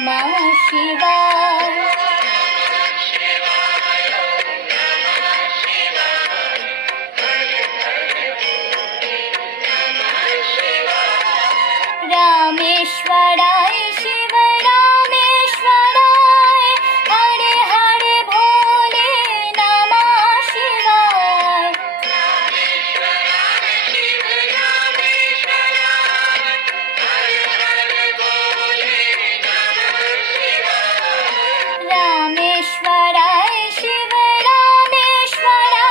नमः शिवाय। रामेश्वराय शिव रामेश्वराय, हरे हरे भोले नमः शिवाय। रामेश्वराय शिव रामेश्वराय,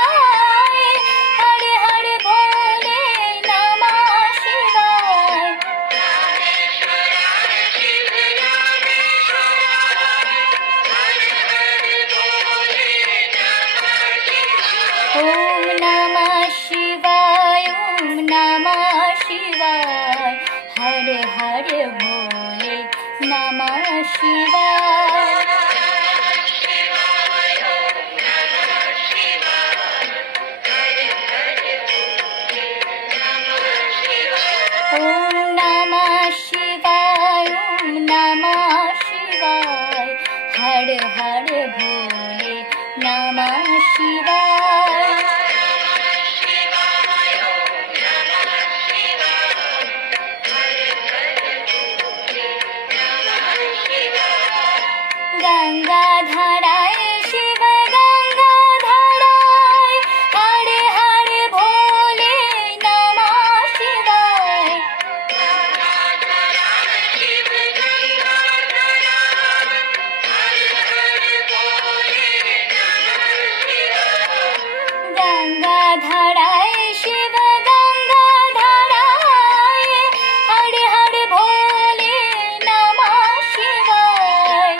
हरे हरे भोले नमः शिवाय। ओम नमः शिवाय, ओम नमः शिवाय, हरे हरे भोले नमः शिवाय। ओम नमः शिवाय, ओम नमः शिवाय, हरे हरे भोले नमः शिवाय। गंगाधराय शिव गंगाधराय, हरे हरे भोले नमः शिवाय। गंगाधराय शिव गंगाधराय, हरे हरे भोले नमः शिवाय।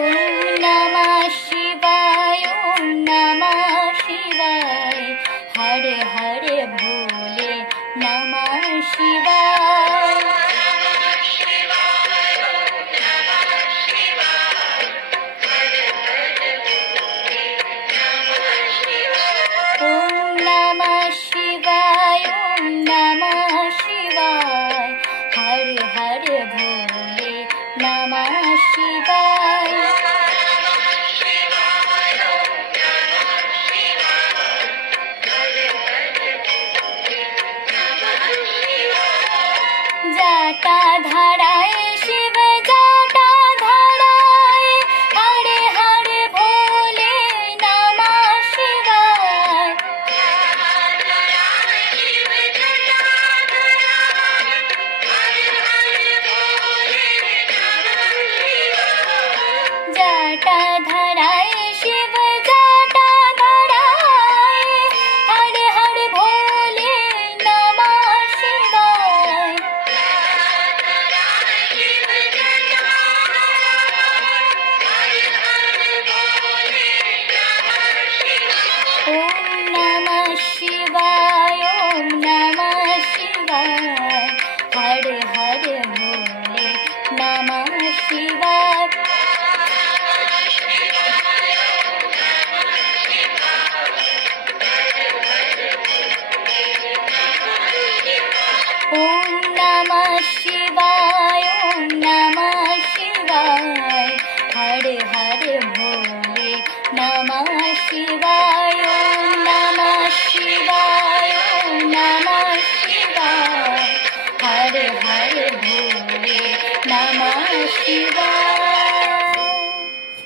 ओम नमः शिवाय, ओम नमः शिवाय, हरे हरे भोले नमः शिवाय। ओम नमः शिवाय, ओम नमः शिवाय, हरे हरे भोले नमः शिवाय। जटाधराय शिव जटाधराय, हरे हरे भोले नमः शिवाय। जटाधराय शिव जटाधराय, हरे हरे भोले नमः शिवाय। ओम नमः शिवाय, ओम नमः शिवाय, हरे हरे भोले नमः शिवाय। ओम नमः शिवाय, ओम नमः शिवाय, हरे हरे भोले नमः शिवाय। ओम नमः शिवाय, ओम नमः शिवाय, हरे हरे भोले नमः शिवाय।